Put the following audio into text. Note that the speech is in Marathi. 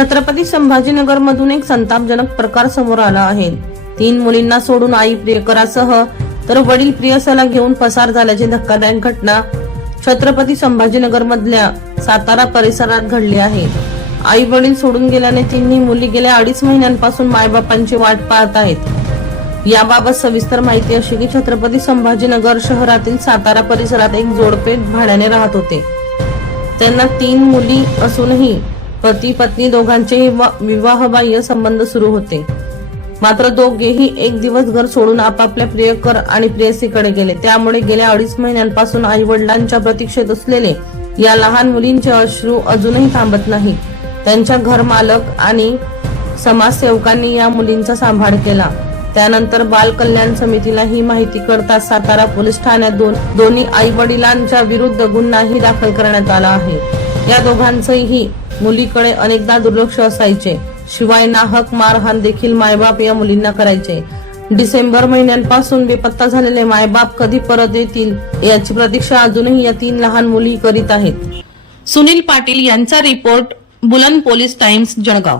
छत्रपती संभाजीनगर मधून एक संतापजनक प्रकार समोर आला आहे. तीन मुलींना सोडून आई प्रियकरासह तर वडील प्रियसाला घेऊन पसार झाल्याची धक्कादायक घटना छत्रपती संभाजीनगर मधल्या सातारा परिसरात घडली आहे. आई वडील सोडून गेल्याने तिन्ही मुली गेल्या अडीच महिन्यांपासून मायबापांची वाट पाहत आहेत. याबाबत सविस्तर माहिती अशी की छत्रपती संभाजीनगर शहरातील सातारा परिसरात एक जोडपे भाड्याने राहत होते. त्यांना तीन मुली असूनही पती पत्नी दोघांचेही वा- विवाहबाह्य संबंध सुरू होते. मात्र दोघेही एक दिवस घर सोडून आपापल्या प्रियकर आणि प्रेयसीकडे गेले. त्यामुळे गेल्या अडीच महिन्यांपासून आई वडिलांच्या प्रतीक्षेत असलेले या लहान मुलींचे अश्रू अजूनही थांबत नाही. त्यांच्या घर मालक आणि समाजसेवकांनी या मुलींचा सांभाळ केला. त्यानंतर बाल कल्याण समितीला ही माहिती कळताच सातारा पोलीस ठाण्यात दोन दोन्ही आई वडिलांच्या विरुद्ध गुन्हाही दाखल करण्यात आला आहे. या दोघांचंही मुलीकडे अनेकदा दुर्लक्ष असायचे. शिवाय नाहक मारहाण देखील मायबाप या मुलींना करायचे. डिसेंबर महिन्यांपासून बेपत्ता झालेले मायबाप कधी परत येतील याची प्रतीक्षा अजूनही या तीन लहान मुली करीत आहेत. सुनील पाटील यांचा रिपोर्ट बुलंद पोलीस टाइम्स जळगाव.